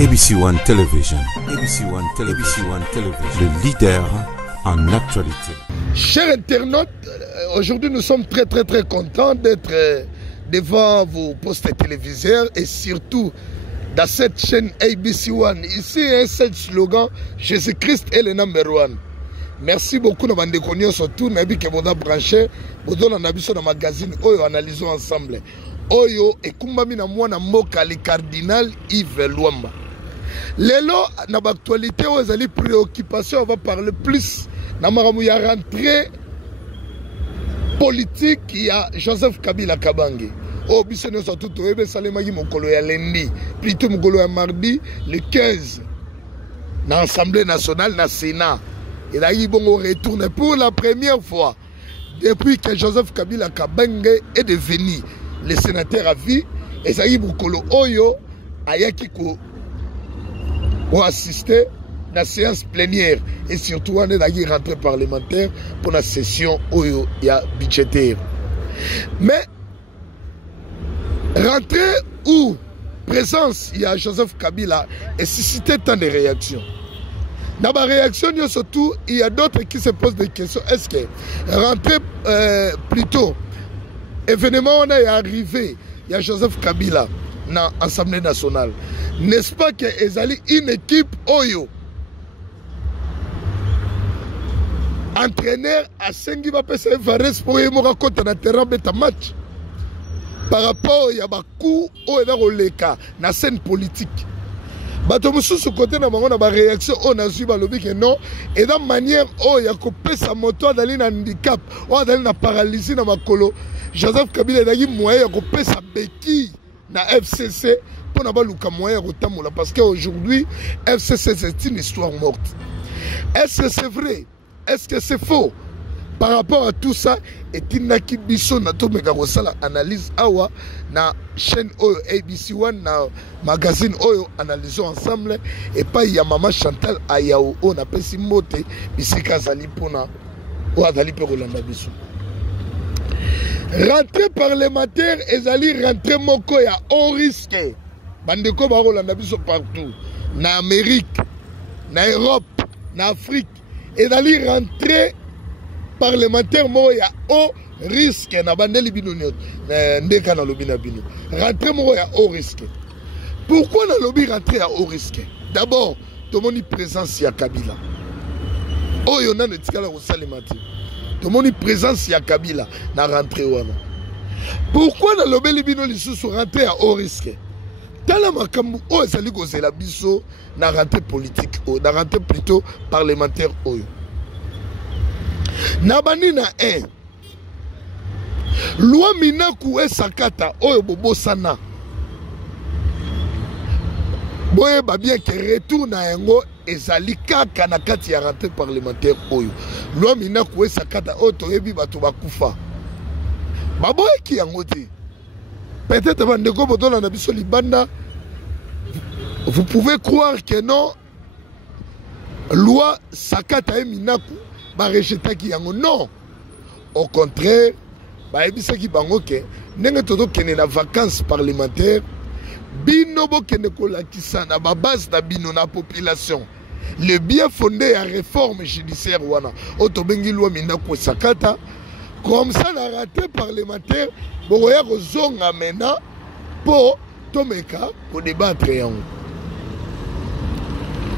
ABC One Television. ABC One Television. ABC One Television. Le leader en actualité. Chers internautes, aujourd'hui nous sommes très contents d'être devant vos postes téléviseurs et surtout dans cette chaîne ABC One. Ici un seul slogan, Jésus-Christ est le number one. Merci beaucoup na bande konyo surtout na bi ke boda branché bodo na biso na magazine oyo analysons ensemble. Oyo ekumbami na mwana mboka le cardinal Yves Luamba. Lelo na actualité aux ali préoccupation on va parler plus na maramu ya rentrée politique il y a Joseph Kabila Kabange. Oh biso no surtout toyebe salemaki mokolo ya lundi plutôt mokolo ya mardi le 15 na Assemblée nationale na Sénat. Et là, ils vont retourner pour la première fois depuis que Joseph Kabila Kabange est devenu le sénateur à vie. Et ça y est, Bukolo Oyo, Ayakiko, ont assisté à la séance plénière. Et surtout, on est dans la rentrée parlementaire pour la session Oyo budgétaire. Mais, rentrée ou présence, il y a Joseph Kabila et suscité tant de réactions. Dans ma réaction, surtout, il y a d'autres qui se posent des questions. Est-ce que rentrer plutôt, événement on est arrivé, il y a Joseph Kabila dans l'Assemblée nationale. N'est-ce pas que Ezali une équipe Oyo entraîneur à Sengi va passer Vares pour y raconter dans le terrain de match par rapport à Yabakou ou à la scène politique. Bato mususu côté na bango na ba réaction on a su balobi que non et dans manière oh ya couper sa moto dans na handicap ou dans na paralysie na makolo Joseph Kabila dagi moyen ya couper sa béquille na FCC pour na ba luka moyen rotamola parce que aujourd'hui FCC c'est une histoire morte. Est-ce que c'est vrai? Est-ce que c'est faux? Par rapport à tout ça, et Tinaki Bisso na to meka kosala analyse awa na chaîne Oyo ABC One na magazine Oyo analysons ensemble et pas ya maman Chantal Ayao on appelle si mote bisika zali pona o azali pe kolanda biso. Rentrée parlementaire ezali rentrée moko ya haut risque. Bandeko ba kolanda biso partout na Amérique, na Europe, na Afrique ezali rentrée parlementaire moya haut risque na bandeli bino ndeka na lobi na bino rentrer moya haut risque. Pourquoi na lobi rentrer à haut risque? D'abord tomoni présence ya Kabila oyo na netikala ko salimati tomoni présence ya Kabila na rentrer wana. Pourquoi na lobi bino lisusu rentrer à haut risque? Tala makambu o ezali ko zela biso na rentrer politique o na rentrer plutôt parlementaire oyo. Nabani na loi minaku esakata oyo bobosana boye ba bien que retour na yango ezali kaka na kati ya rentrée parlementaire oyo loi minaku esakata oyo toyebi bato bakufa baboye ki yango te peut-être bandeko botona na biso libanda vous pouvez croire que non loi sakata e minaku ba rejeter ki yango non au contraire ba ebisa ki bango ke ndenge todo kene na vacances parlementaires bino bo kene ko lakisa na ba base na bino na population le bien fondé à réforme judiciaire wana otobengi loi mina ko sakata comme ça la rentrée parlementaire boya ko zonga mena po tomeka ko débattre yango.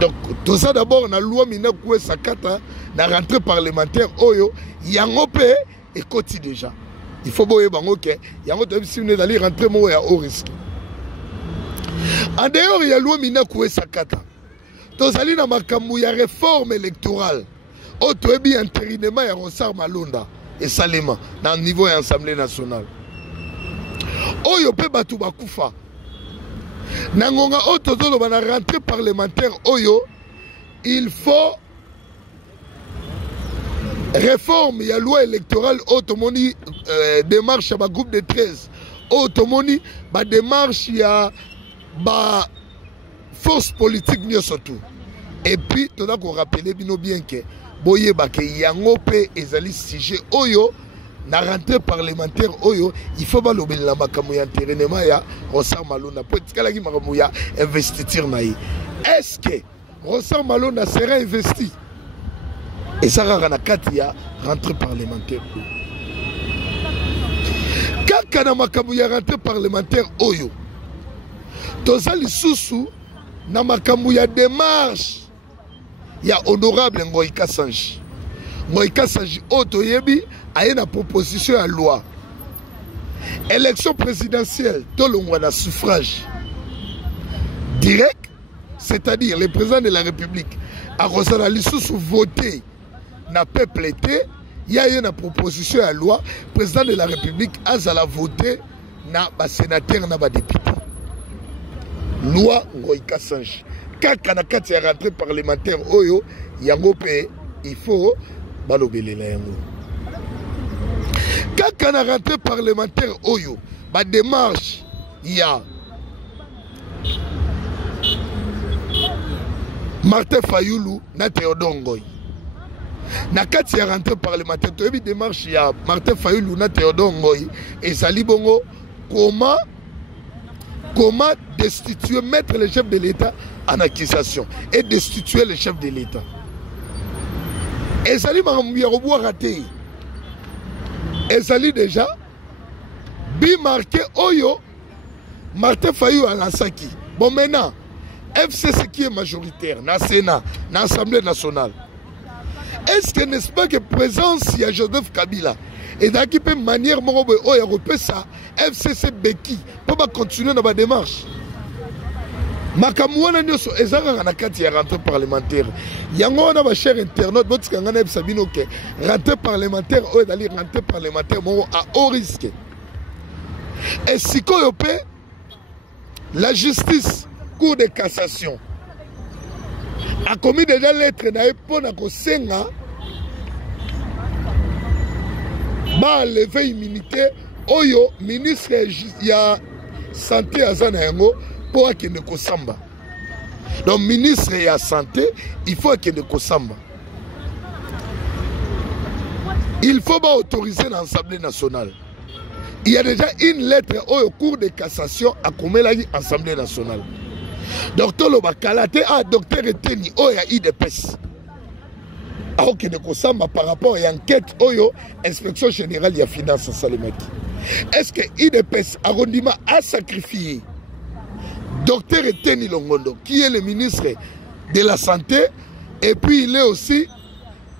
Donc, tout ça d'abord, la loi mina koué sakata, la rentrée parlementaire, oyo, yangope et koti déjà. Il faut boye bango ke, yangope si vous allez rentrer mo ya haut risque. En dehors, il y a loi mina koué sakata. Tout ça, na makambu ya réforme électorale. Oto ebi intérinement ya Ronsard Malonda et Salema, dans le niveau de l'Assemblée nationale. Oyo pe batu bakufa. Nangonga otozolo bana rentrée parlementaire oyo il faut réforme ya loi électorale automoni démarche ba groupe de 13 automoni ba démarche ya ba force politique nyo surtout et puis tona ko rappeler bino bien que boye ba ke yango pe ezali sujet oyo na rentrée parlementaire oyo il faut balobela la makambo ya enterrement ya Rosar Malona po tikala ki makambo ya investiture na ye. Est-ce que Rosar Malona sera investi? Et ça na kati ya rentrée parlementaire. Kaka na makambo ya rentrée parlementaire oyo toza lisusu na makambo ya démarche ya honorable Ngoï Kassanji. Ngoï Kassanji otoyebi a une proposition à loi. Élection présidentielle, tolongwa na suffrage direct, c'est-à-dire le président de la République a reçu sous voté na peuple été, il y a une proposition à loi, président de la République a voté na ba sénateur na ba député. Loi Ngoï Kassanji. Kaka na kati ya rentrée parlementaire oyo yango pe il faut balobelela yango. Kaka na rentrée parlementaire oyo ba démarche ya Martin Fayulu na Théodore Ngoy. Na kati ya rentrée parlementaire toyebi démarche ya Martin Fayulu na Théodore Ngoy et sali bongo comment destituer, mettre le chef de l'État en accusation et destituer le chef de l'État. Et ça dit, raté. Et ça dit déjà, bimarqué Oyo, Martin Fayou à l'Ansaki. Bon, maintenant, FCC qui est majoritaire, dans le Sénat, dans l'Assemblée nationale. Est-ce que n'est-ce pas que présence, il y a Joseph Kabila? Et dans quelle manière, ça, FCC Beki, pour continuer dans ma démarche. Makamouana nyoso ezanga na kati ya rentrée parlementaire. Yango na ba cher internaute botika ngana ebsabino ke rentrée parlementaire o dali rentrée parlementaire mo à haut risque. Et sikoyo pe la justice cour de cassation a commis déjà lettre na epona ko senga ba lever immunité oyo ministre ya santé azana yango pour qu'il ne kosamba. Donc ministre de la santé, il faut qu'il ne kosamba. Il faut pas autoriser l'Assemblée nationale. Il y a déjà une lettre au cours de cassation à l'Assemblée nationale. Docteur Lobakalate a docteur Eteni au ya IDPS. Alors qu'il ne kosamba par rapport à l'enquête oyo inspection générale de la finance Salemaki. Est-ce que IDPS arrondissement a sacrifié Docteur Eteni Longondo, qui est le ministre de la Santé, et puis il est aussi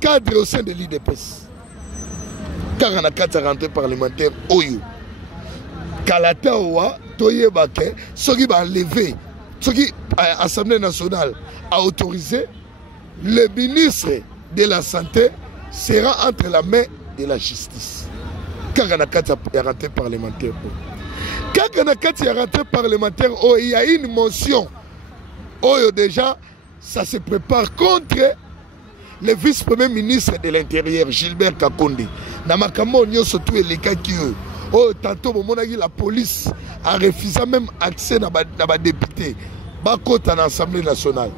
cadre au sein de l'IDPS. Car on a 4 rentrées parlementaires, Oyo. Kalata Owa, Toye Bake, ce qui va enlever, ce qui l'Assemblée nationale a autorisé, le ministre de la Santé sera entre la main de la justice. Car on a 4 rentrées parlementaires. Quand on a 4 rentrées parlementaires, il y a une motion. Déjà, ça se prépare contre le vice-premier ministre de l'Intérieur, Gilbert Kakonde. Namakamo, surtout les cas qui tantôt, la police a refusé même accès à la député, à l'Assemblée nationale.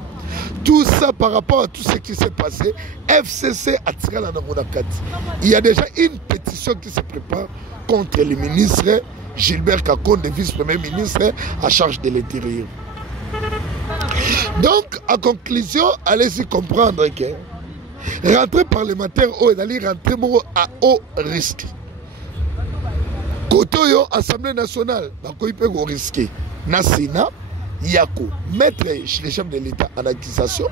Tout ça par rapport à tout ce qui s'est passé, FCC a tiré la Namonakati. Il y a déjà une pétition qui se prépare contre le ministre Gilbert Kakonde, vice-premier ministre à charge de l'Intérieur. Donc, en conclusion, allez-y comprendre que rentrée parlementaire est d'aller rentrer à haut risque. Côté Assemblée nationale, il peut risquer. Dans le Sénat, il y a mettre les chefs de l'État en accusation.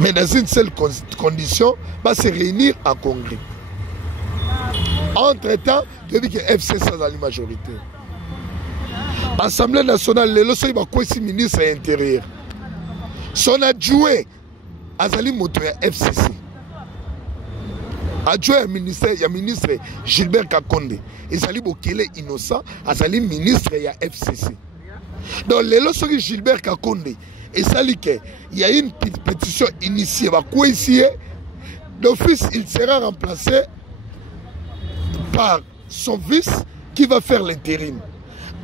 Mais dans une seule condition, va se réunir en congrès. Entre-temps, je dis que FCC est la majorité. L'Assemblée nationale, le loso va quoi si ministre intérieur. Son adjoint, Azali Moto FCC. Adjoint au ministère, il y a ministre Gilbert Kakonde. Et Zali Bokele innocent, Azali ministre il y a FCC. Donc le loso Gilbert Kakonde, et Zali que il y a une pétition initiée, va quoi ici, d'office il sera remplacé par son fils qui va faire l'intérim.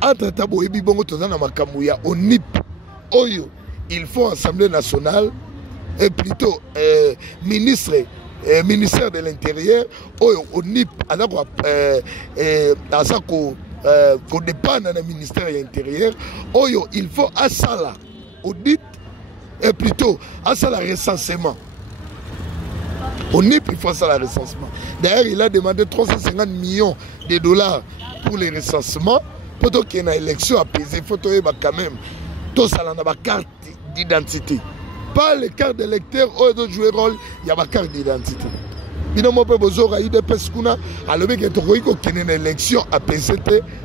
Entre Tabo et Bibongo Tozana Makamouya au NIP, Oyo, il faut Assemblée nationale, et plutôt ministre ministère de l'Intérieur, au NIP, qu'on dépend dans le ministère de l'Intérieur, il faut à ça audit, et plutôt à ça recensement. Au NIP, il faut ça le recensement. D'ailleurs, il a demandé 350 millions de dollars pour les recensements. Pour qu'il y ait une élection apaisée, il faut quand même tout ça dans la carte d'identité. Pas les cartes d'électeurs, où jouer rôle, il y a ma carte d'identité. Binomo pe bozora IDPS kuna alobi ke tokoiko kene na élection apaisée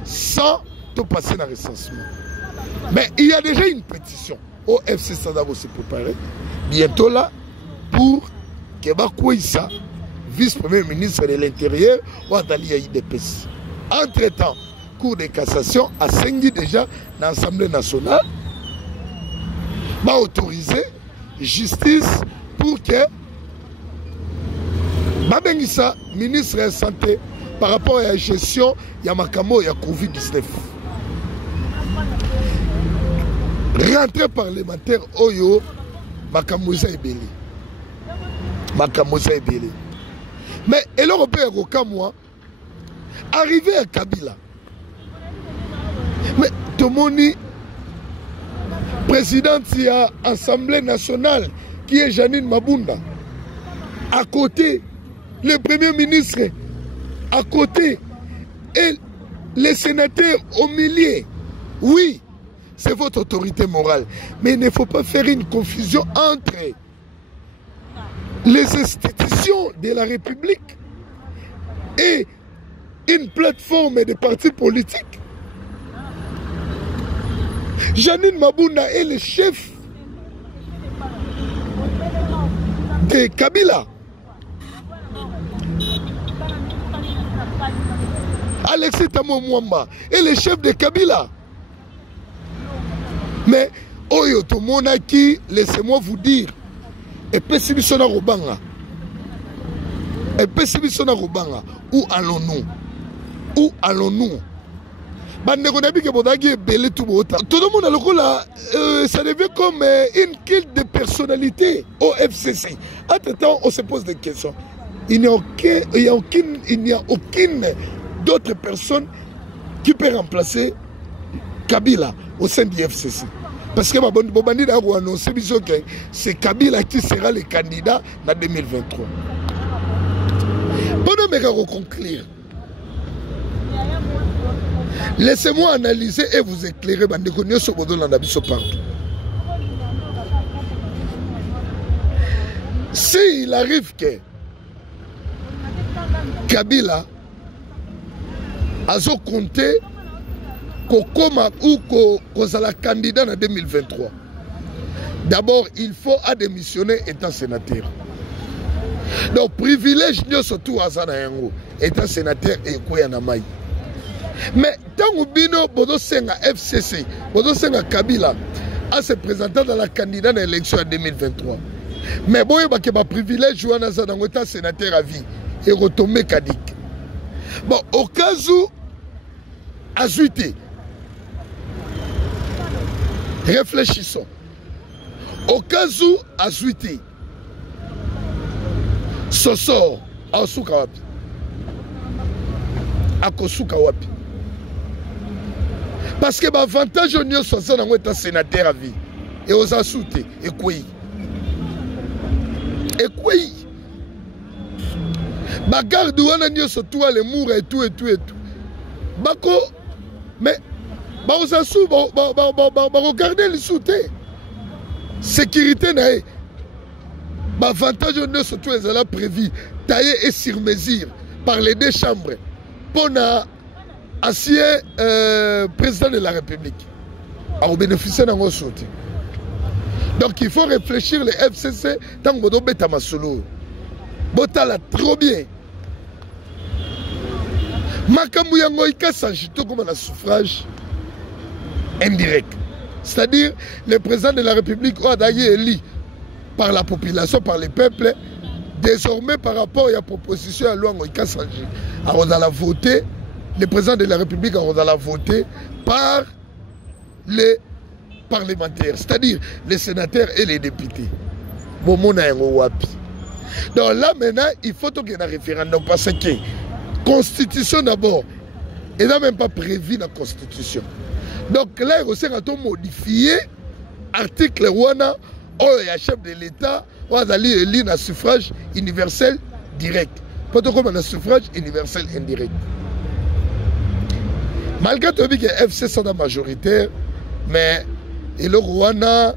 sans tout passer dans le recensement. Mais il y a déjà une pétition au FC Sadabo se préparer bientôt là pour que Bakouissa, vice-premier ministre de l'Intérieur, ou Adali IDPS. Entre-temps, Cour de cassation a saigné déjà dans l'Assemblée nationale, va autoriser justice pour que Babengissa, ministre de la Santé, par rapport à la gestion, il y a Makamo, il y a Covid-19. Rentrée parlementaire, Oyo, Makamouza et Bélé. Makamouza et Bélé. Mais, et l'Européen, moi, arrivé à Kabila, mais tout le monde, présidente de l'Assemblée nationale, qui est Janine Mabunda, à côté, le premier ministre, à côté, et les sénateurs au milieu. Oui, c'est votre autorité morale. Mais il ne faut pas faire une confusion entre les institutions de la République et une plateforme de partis politiques. Janine Mabunda est le chef de Kabila. Alexis Tamo Mwamba est le chef de Kabila. Mais, Oyo Tomonaki, laissez-moi vous dire, et Pessibisona Robanga. Et Pessibisona Robanga. Où allons-nous? Où allons-nous? Tout le monde a le là, ça devient comme une culte de personnalité au FCC. Entre-temps, on se pose des questions. Il n'y a aucune d'autre personne qui peut remplacer Kabila au sein du FCC. Parce que Bobandi a annoncé que c'est Kabila qui sera le candidat en 2023. Bon, mais on va conclure. Laissez-moi analyser et vous éclairer. S'il arrive que Kabila a compté Kokoma ou Kozala candidat en 2023, d'abord il faut démissionner étant sénateur. Donc privilège surtout à Zanayango étant sénateur et Koyanamai. Mais tant que Bino Bodo Senga FCC, Bodo Senga Kabila a se présenté dans la candidat à l'élection en 2023. Mais bon, il y a un privilège jouer dans étant sénateur à vie et retomber Kadik. Bon, au cas où Azuité, réfléchissons. Au cas où Azuité, Sosor, Aosuka Wapi, Akosuka Wapi. Parce que l'avantage de nous, c'est que sénateur à vie. Et aux assoutés, et quoi? Et quoi? Bagarde où on a surtout les mours et tout. Bako, mais, aux assous, regardez les soutés. Sécurité, l'avantage de nous, surtout, ils ont prévu, taillé et sur mesure par les deux chambres. Pour ancien président de la République à bénéficier de nos soutien. Donc il faut réfléchir les FCC tant que vous êtes à Masolo. Botala trop bien. Makamouyango ika s'agit comme un suffrage indirect. C'est-à-dire le président de la République a d'ailleurs élu par la population, par les peuples. Désormais par rapport à la proposition à loi ika s'agit. Alors on a voté. Le président de la République a voté par les parlementaires, c'est-à-dire les sénateurs et les députés. Donc là maintenant, il faut qu'il y ait un référendum parce que constitution d'abord, il n'a même pas prévu la constitution. Donc là, il faut modifier l'article Rwanda, où il y a chef de l'État, où il y a un suffrage universel direct. Pas comme un suffrage universel indirect. Malgré tout que FC sont majoritaire, mais le Rwanda,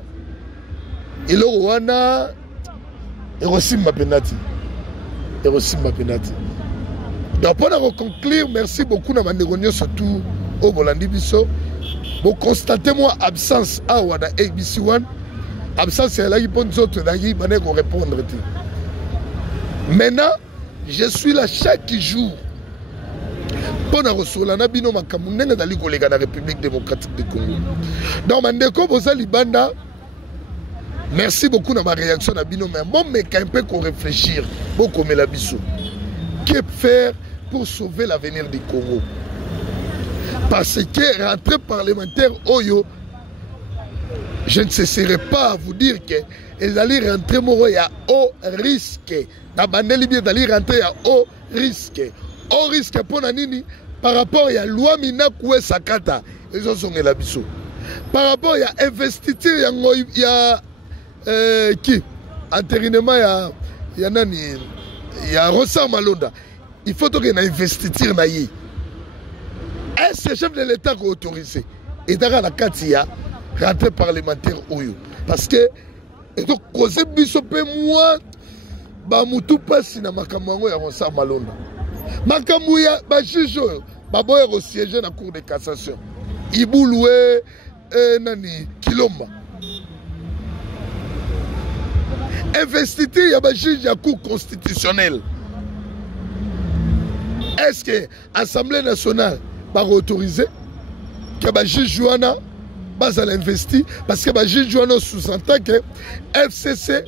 il aussi ma penalty. Donc pour conclure, merci beaucoup na mandegonyo surtout au Bolandi biso. Vous constatez moi absence à Wada ABC1. Absence c'est là qui pose autres d'ailleurs mané qu'on répondre. Maintenant, je suis là chaque jour. Pour nous recevoir la bino makamunenga dali kolega na République démocratique du Congo. Donc mandeko bozali banda. Merci beaucoup de ma réaction à Bino, mais bon, mais quand même qu'on réfléchir, beaucoup mais la biso. Que faire pour sauver l'avenir du Congo? Parce que rentrer parlementaire Oyo, je ne cesserai pas à vous dire que ils allaient rentrer Moro il y a haut risque. La bande libyenne d'aller rentrer à haut risque. Haut risque pour Nanini par rapport à la loi Minakoué Sakata. Ils ont sonné la biso. Par rapport à investiture, il y a qui intérinement il y a Rosa Malonda. Il faut qu'il y ait une investiture naïe. Est-ce que le chef de l'État qui a autorisé? Et dans la Katia, rentrée parlementaire Oyo. Parce que, et donc, causer bisopé moi, Bamoutou passe na Makamango ya Rosa Malonda. Makamouya, Bajijo, Baboya au siège dans la Cour de cassation. Ibouloué, Nani, Kilomba. Investiture, il y a un juge à cour constitutionnel. Est-ce que l'Assemblée nationale va autoriser que le juge Joana va investir? Parce que le juge Joana sous-entend que FCC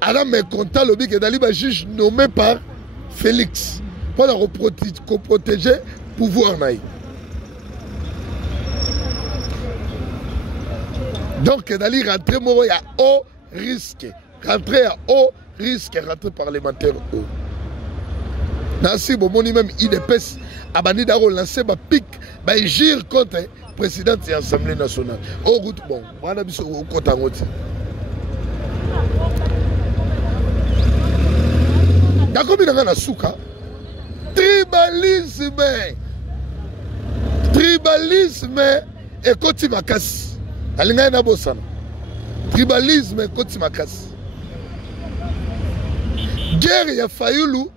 a un mécontent lobby que le juge nommé par Félix pour protéger le pouvoir. Donc, il rentrer il y a haut risque. Rentrer à haut risque, rentrer parlementaire haut. Nancy Bomoni même IDPS a banni d'arro lancer ma pique, ma gire contre le président de l'Assemblée nationale. Au route bon, on a mis au compte en route. D'accord, il y a un souka. Tribalisme et koti makasi. Alinga na bosana. Tribalisme et koti makasi. Guerre ya Fayulu,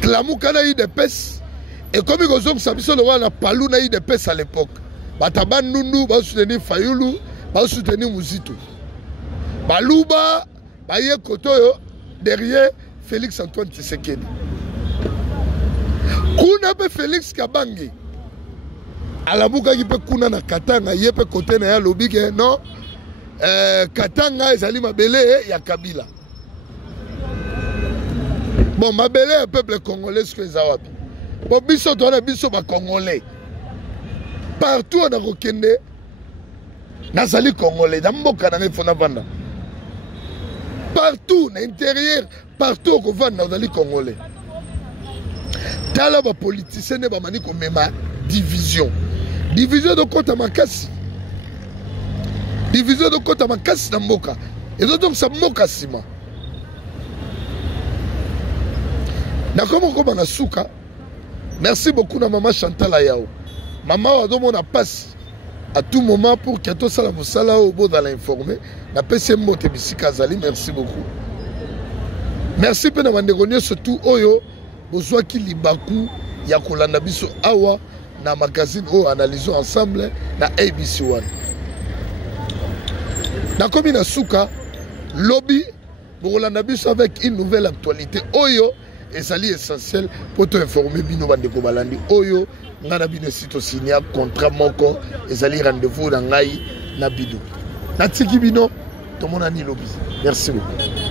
Klamouka na IDPS, et comme ils ont sabiso le roi na Palou na IDPS à l'époque. Bataban Nundu, ba soutenir Fayulu, ba soutenir Mouzito. Balouba, Baye Kotoyo, derrière Félix Antoine Tshisekedi. Kuna pe Félix Kabange. Alamuka qui peut kuna na Katanga, yepe côté na ya lobby que non. Katanga ezali mabele ya Kabila. Bon, ma belle est un peuple congolais, ce que les Arabes. Bon, biso, on a biso, ma congolais. Partout, on a reconnu. Nazali congolais. D'amboka, on a fait vanda. Partout, à l'intérieur, partout, on va dans les congolais. Dans la politicien, on a dit qu'on met ma division. Division de compte à ma casse. Division de compte à ma casse dans Moka. Et donc, ça moka sima. Merci beaucoup à maman Chantal Ayao. Maman a donné passe à tout moment pour que tout ça la au bout dans l'informer. La PCM Motebisi-Kazali, merci beaucoup. Merci pour nous surtout Oyo, besoin qu'il libaku Yakolanda biso awa na magazine o analysons ensemble na ABC1. Na komi na suka lobby Bokolanda biso avec une nouvelle actualité Oyo. Et ça est essentiel pour te informer bino bandeko balandi oyo ngana bino sito signer contrat moko et ça rendez-vous dans ngai na bino na tiki bino to mona ni lobby. Merci beaucoup.